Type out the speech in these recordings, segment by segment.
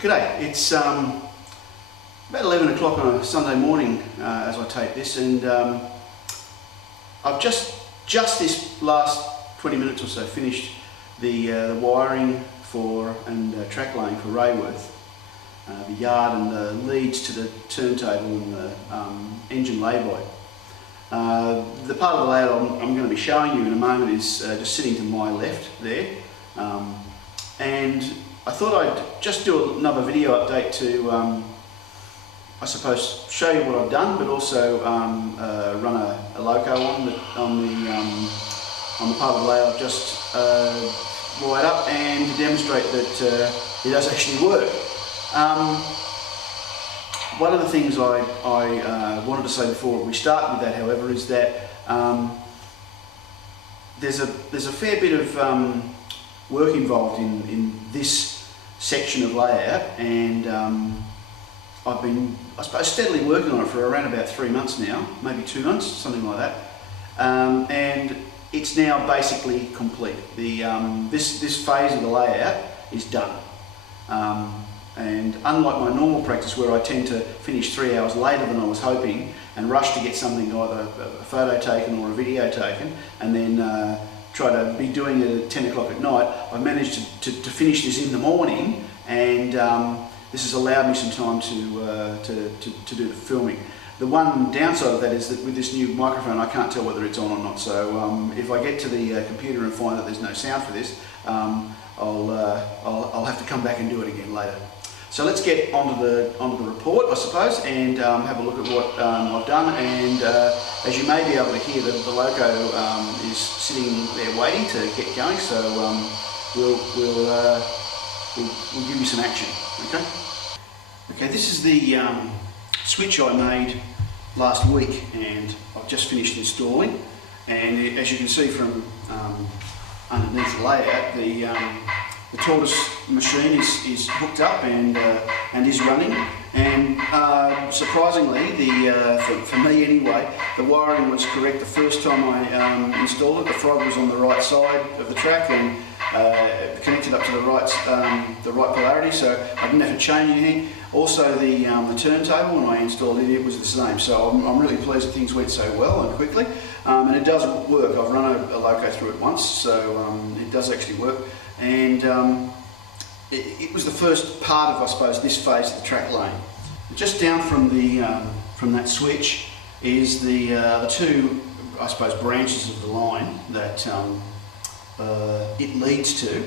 G'day, it's about 11 o'clock on a Sunday morning as I tape this, and I've just this last 20 minutes or so finished the wiring for and track laying for Rayworth, the yard and the leads to the turntable and the engine lay-by. The part of the layout I'm going to be showing you in a moment is just sitting to my left there, and I thought I'd just do another video update to, I suppose, show you what I've done, but also run a loco on the part of the layout I've just wired up, and to demonstrate that it does actually work. One of the things I wanted to say before we start with that, however, is that there's a fair bit of work involved in this section of layout, and I've been, I suppose, steadily working on it for around about 3 months now, maybe 2 months, something like that, and it's now basically complete. This phase of the layout is done, and unlike my normal practice where I tend to finish 3 hours later than I was hoping and rush to get something, either a photo taken or a video taken, and then try to be doing it at 10 o'clock at night, I've managed to finish this in the morning, and this has allowed me some time to do the filming. The one downside of that is that with this new microphone I can't tell whether it's on or not, so if I get to the computer and find that there's no sound for this, I'll have to come back and do it again later. So let's get onto the report, I suppose, and have a look at what I've done. And as you may be able to hear, the loco is sitting there waiting to get going. So we'll give you some action. Okay. This is the switch I made last week, and I've just finished installing. And as you can see from underneath the layout, the tortoise machine is hooked up and is running, and surprisingly, for me anyway, the wiring was correct the first time I installed it. The frog was on the right side of the track and connected up to the right polarity, so I didn't have to change anything. Also, the turntable, when I installed it, it was the same. So I'm really pleased that things went so well and quickly, and it does work. I've run a loco through it once, so it does actually work. And it was the first part of, I suppose, this phase of the track lane. Just down from that switch is the two, I suppose, branches of the line that it leads to.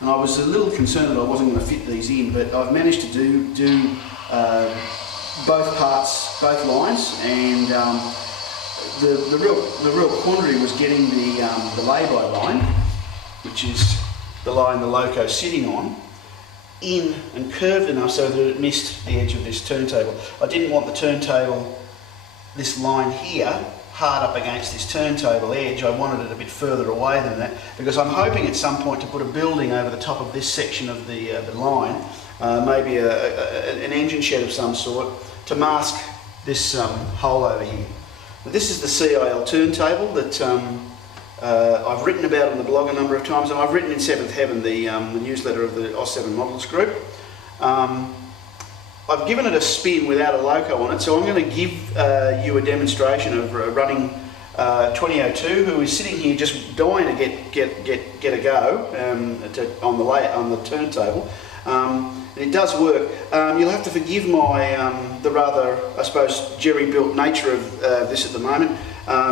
And I was a little concerned that I wasn't going to fit these in, but I've managed to do both parts, both lines, and the real quandary was getting the lay-by line, which is the line the loco is sitting on, in and curved enough so that it missed the edge of this turntable. I didn't want the turntable, this line here, hard up against this turntable edge. I wanted it a bit further away than that, because I'm hoping at some point to put a building over the top of this section of the line, maybe an engine shed of some sort, to mask this hole over here. Now, this is the CIL turntable that I've written about on the blog a number of times, and I've written in Seventh Heaven, the newsletter of the OS7 Models group. I've given it a spin without a loco on it, so I'm going to give you a demonstration of running 2002, who is sitting here just dying to get a go on the turntable. And it does work. You'll have to forgive my the rather, I suppose, jerry-built nature of this at the moment.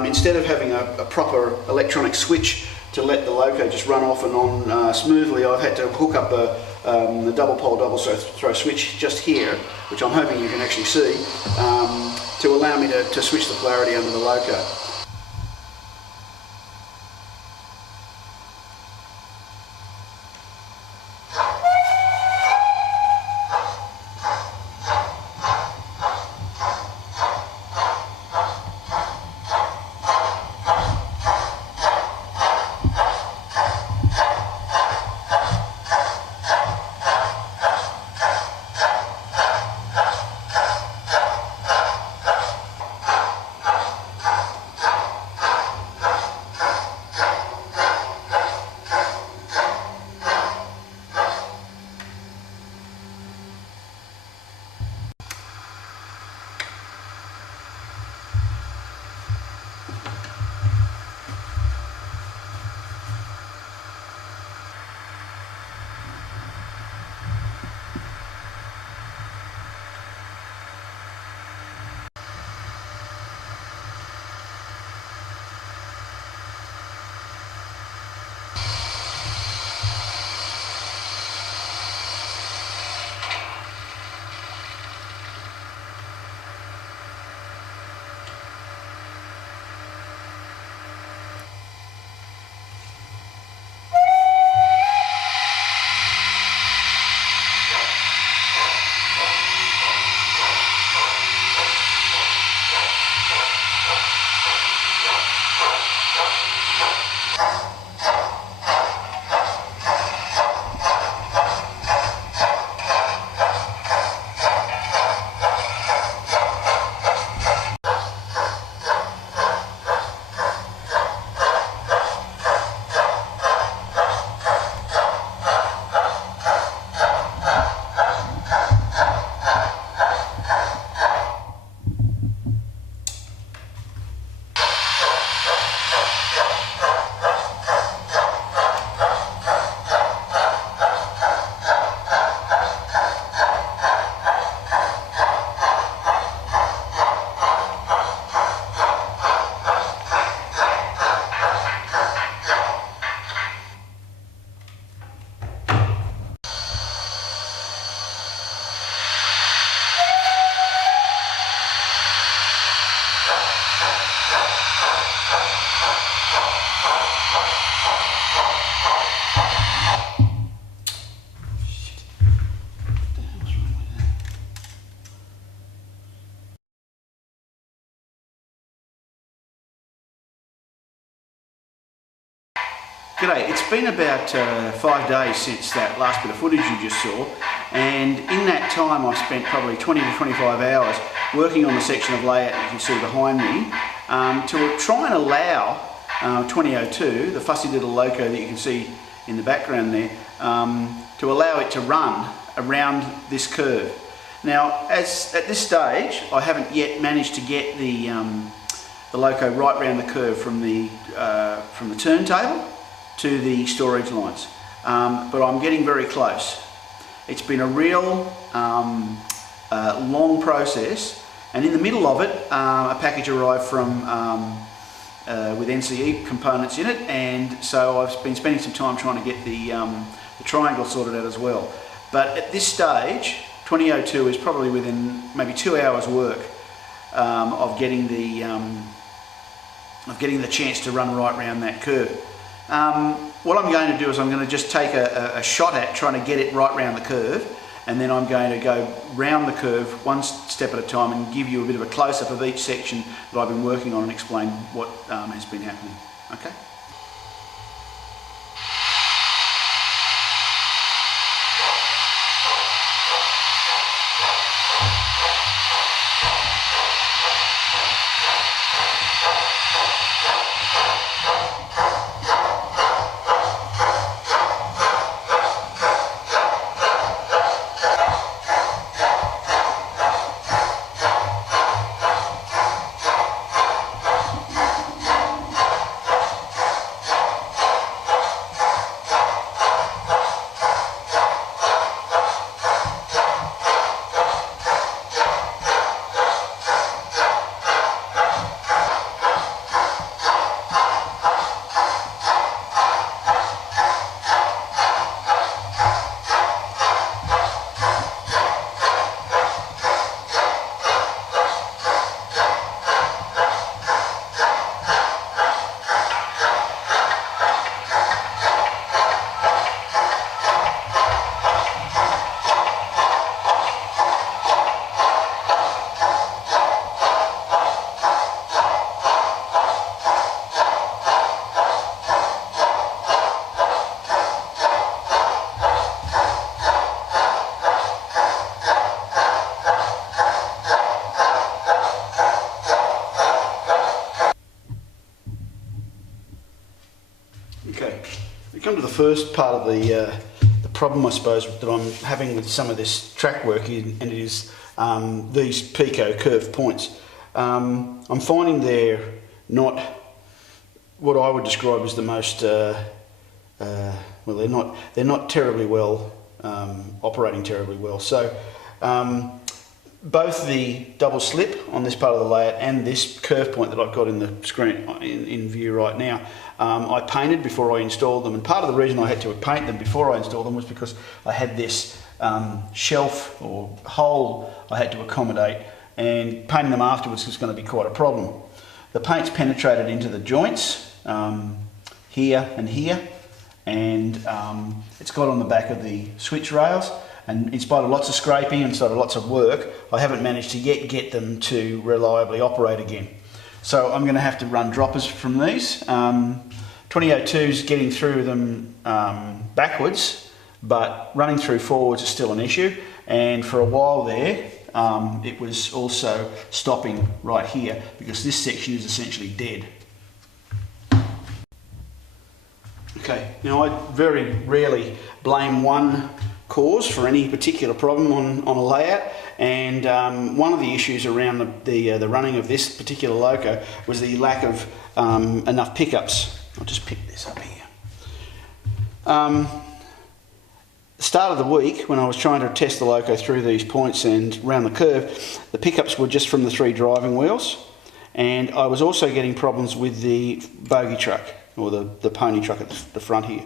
Instead of having a proper electronic switch to let the loco just run off and on smoothly, I've had to hook up a double pole double throw switch just here, which I'm hoping you can actually see, to allow me to switch the polarity under the loco. G'day, it's been about 5 days since that last bit of footage you just saw, and in that time I've spent probably 20 to 25 hours working on the section of layout you can see behind me to try and allow 2002, the fussy little loco that you can see in the background there, to allow it to run around this curve. Now, at this stage, I haven't yet managed to get the loco right round the curve from the turntable to the storage lines, but I'm getting very close. It's been a real long process, and in the middle of it, a package arrived from with NCE components in it, and so I've been spending some time trying to get the triangle sorted out as well. But at this stage, 2002 is probably within maybe 2 hours work of getting the chance to run right round that curve. What I'm going to do is I'm going to just take a shot at trying to get it right round the curve, and then I'm going to go round the curve one step at a time and give you a bit of a close-up of each section that I've been working on and explain what has been happening. Okay? Okay, we come to the first part of the problem, I suppose, that I'm having with some of this track work, and it is these pico curve points. I'm finding they're not what I would describe as the most well, they're not terribly well operating terribly well. So both the double slip on this part of the layout and this curve point that I've got in the screen in view right now, I painted before I installed them, and part of the reason I had to paint them before I installed them was because I had this shelf or hole I had to accommodate, and painting them afterwards was going to be quite a problem. The paint's penetrated into the joints here and here, and it's got on the back of the switch rails, and in spite of lots of scraping and sort of lots of work, I haven't managed to yet get them to reliably operate again. So I'm going to have to run droppers from these. 2002's getting through them backwards, but running through forwards is still an issue, and for a while there it was also stopping right here because this section is essentially dead. Okay, now I very rarely blame one cause for any particular problem on a layout, and one of the issues around the running of this particular loco was the lack of enough pickups. I'll just pick this up here. Start of the week, when I was trying to test the loco through these points and round the curve, the pickups were just from the 3 driving wheels, and I was also getting problems with the bogey truck, or the pony truck at the front here.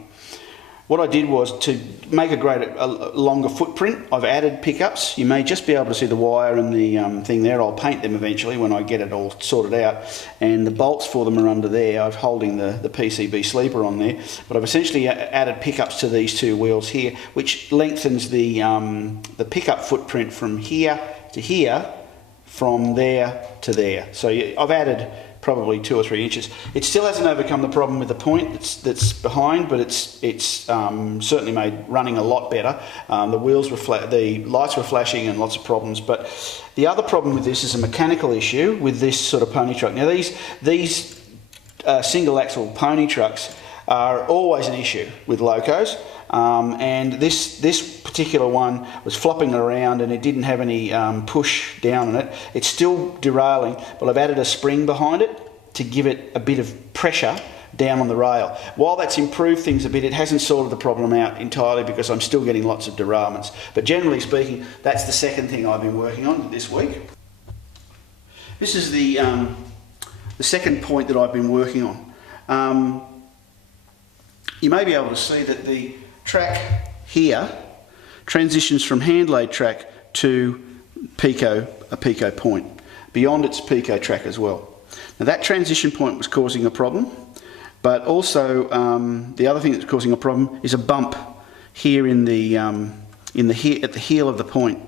What I did was, to make a longer footprint, I've added pickups. You may just be able to see the wire and the thing there. I'll paint them eventually when I get it all sorted out. And the bolts for them are under there. I'm holding the PCB sleeper on there. But I've essentially added pickups to these 2 wheels here, which lengthens the pickup footprint from here to here, from there to there. So I've added probably 2 or 3 inches. It still hasn't overcome the problem with the point that's behind, but it's certainly made running a lot better. The lights were flashing and lots of problems. But the other problem with this is a mechanical issue with this sort of pony truck. Now these single axle pony trucks are always an issue with locos. And this particular one was flopping around and it didn't have any push down on it. It's still derailing, but I've added a spring behind it to give it a bit of pressure down on the rail. While that's improved things a bit, it hasn't sorted the problem out entirely because I'm still getting lots of derailments. But generally speaking, that's the second thing I've been working on this week. This is the second point that I've been working on. You may be able to see that the track here transitions from hand laid track to a pico point. Beyond its pico track as well. Now that transition point was causing a problem, but also the other thing that's causing a problem is a bump here at the heel of the point.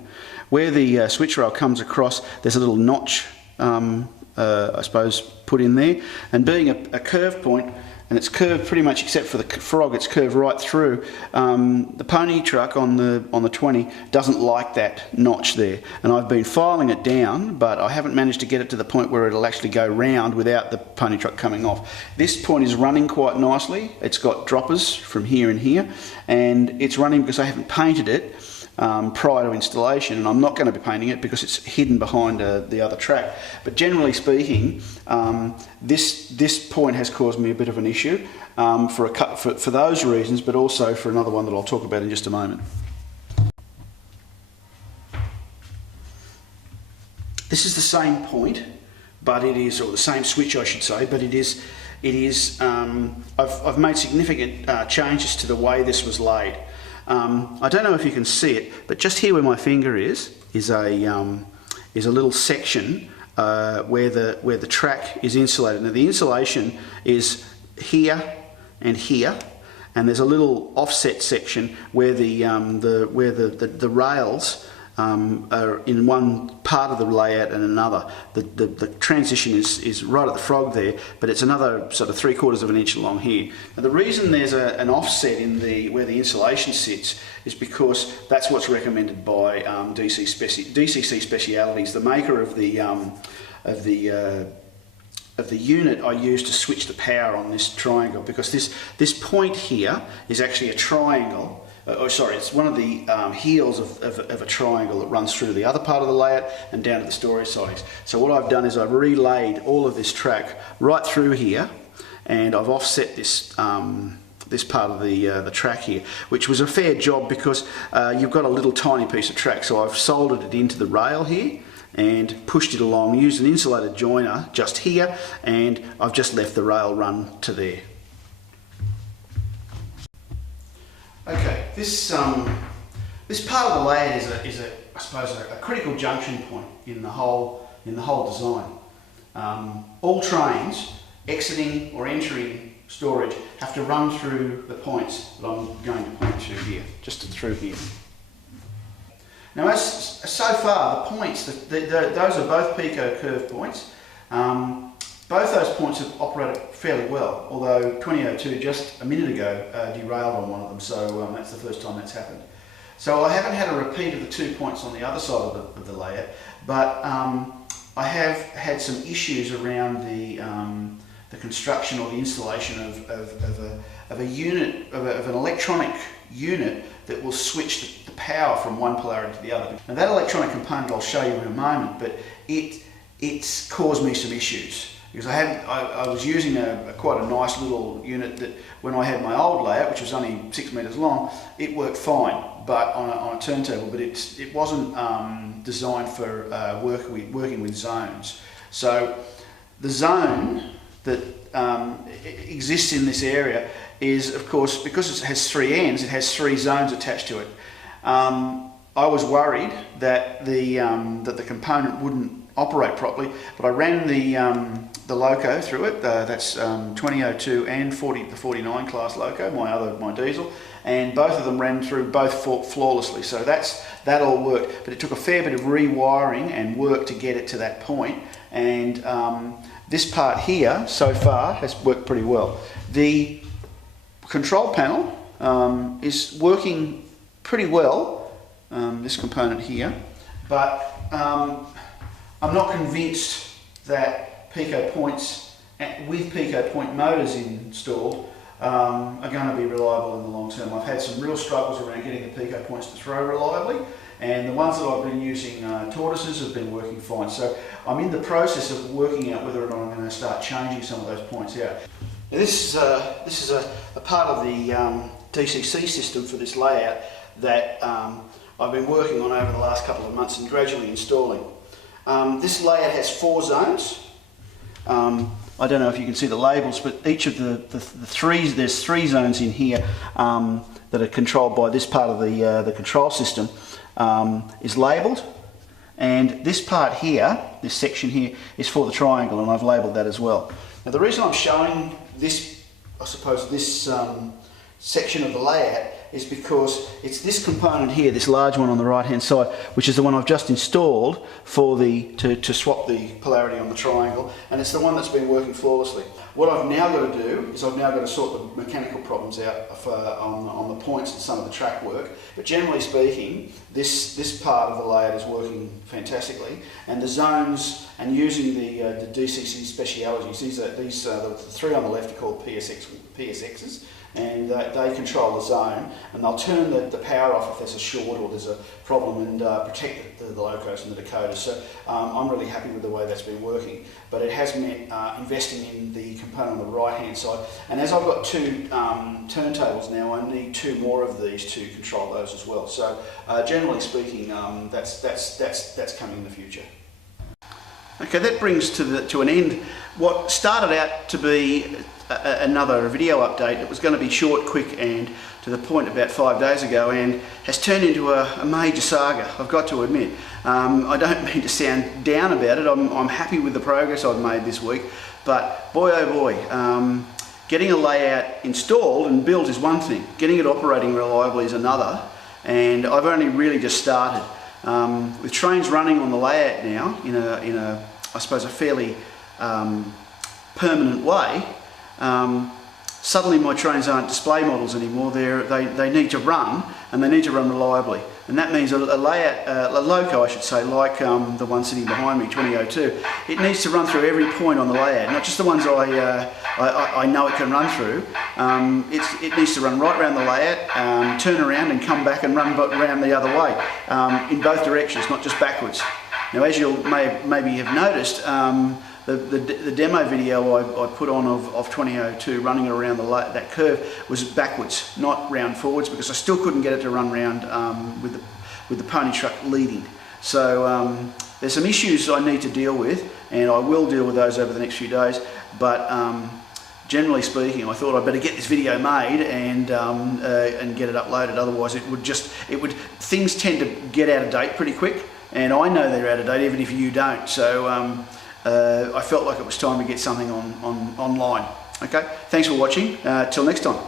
Where the switch rail comes across, there's a little notch, I suppose, put in there, and being a curve point, and it's curved pretty much except for the frog, it's curved right through. The pony truck on the 20 doesn't like that notch there, and I've been filing it down, but I haven't managed to get it to the point where it'll actually go round without the pony truck coming off. This point is running quite nicely. It's got droppers from here and here, and it's running because I haven't painted it prior to installation, and I'm not going to be painting it because it's hidden behind the other track. But generally speaking, this point has caused me a bit of an issue for those reasons, but also for another one that I'll talk about in just a moment. This is the same point, but it is, or the same switch I should say, but it is. I've made significant changes to the way this was laid. I don't know if you can see it, but just here where my finger is a little section where the track is insulated. Now the insulation is here and here, and there's a little offset section where the rails are in one part of the layout and another. The transition is right at the frog there, but it's another sort of 3/4 of an inch along here. Now the reason there's an offset in where the insulation sits is because that's what's recommended by DCC Specialities, the maker of the unit I use to switch the power on this triangle, because this point here is actually a triangle. It's one of the heels of a triangle that runs through the other part of the layout and down to the storage sidings. So what I've done is I've relayed all of this track right through here, and I've offset this this part of the track here, which was a fair job because you've got a little tiny piece of track. So I've soldered it into the rail here and pushed it along, used an insulated joiner just here, and I've just left the rail run to there. Okay, this part of the layout is I suppose a critical junction point in the whole design. All trains exiting or entering storage have to run through the points that I'm going to point to here, just through here. Now, so far the points, those are both pico curve points. Both those points have operated fairly well, although 2002 just a minute ago derailed on one of them, so that's the first time that's happened. So I haven't had a repeat of the 2 points on the other side of the layout, but I have had some issues around the construction or the installation of a unit, of an electronic unit that will switch the power from one polarity to the other. Now that electronic component I'll show you in a moment, but it's caused me some issues. Because I was using quite a nice little unit that when I had my old layout, which was only 6 metres long, it worked fine, but on a turntable. But it wasn't designed for working with zones. So the zone that exists in this area is, of course, because it has 3 ends, it has 3 zones attached to it. I was worried that the component wouldn't operate properly, but I ran the loco through it. That's 2002 and the 49 class loco, my diesel, and both of them ran through both flawlessly. So that all worked, but it took a fair bit of rewiring and work to get it to that point. And this part here so far has worked pretty well. The control panel is working pretty well, this component here, but I'm not convinced that Pico points with Pico point motors installed are going to be reliable in the long term. I've had some real struggles around getting the Pico points to throw reliably, and the ones that I've been using, tortoises, have been working fine. So I'm in the process of working out whether or not I'm going to start changing some of those points out. Now this is a part of the DCC system for this layout that I've been working on over the last couple of months and gradually installing. This layout has 4 zones. I don't know if you can see the labels, but each of the three, there's 3 zones in here that are controlled by this part of the control system is labelled, and this part here, this section here, is for the triangle, and I've labelled that as well. Now the reason I'm showing this, I suppose this section of the layout, is because it's this component here, this large one on the right hand side, which is the one I've just installed for to swap the polarity on the triangle, and it's the one that's been working flawlessly. What I've now got to do is I've now got to sort the mechanical problems out on the points and some of the track work, but generally speaking this part of the layout is working fantastically, and the zones and using the DCC specialities, the 3 on the left are called PSXs, and they control the zone, and they'll turn the power off if there's a short or there's a problem, and protect the locos and the decoders. So I'm really happy with the way that's been working, but it has meant investing in the component on the right hand side, and as I've got 2 turntables now, I need 2 more of these to control those as well. So generally speaking, that's coming in the future. Okay, that brings to an end what started out to be another video update. It was going to be short, quick, and to the point about 5 days ago, and has turned into a major saga, I've got to admit. I don't mean to sound down about it. I'm happy with the progress I've made this week, but boy oh boy, getting a layout installed and built is one thing, getting it operating reliably is another, and I've only really just started. With trains running on the layout now in a I suppose a fairly permanent way, suddenly my trains aren't display models anymore. They need to run, and they need to run reliably, and that means a loco, I should say, like the one sitting behind me, 2002. It needs to run through every point on the layout, not just the ones I know it can run through. It needs to run right around the layout, turn around and come back and run around the other way, in both directions, not just backwards. Now, as you maybe have noticed, the demo video I put on of 2002 running around that curve was backwards, not round forwards, because I still couldn't get it to run round with the pony truck leading. So there's some issues I need to deal with, and I will deal with those over the next few days. But generally speaking, I thought I'd better get this video made and get it uploaded. Otherwise, things tend to get out of date pretty quick, and I know they're out of date even if you don't. So I felt like it was time to get something online. Okay, thanks for watching. Till next time.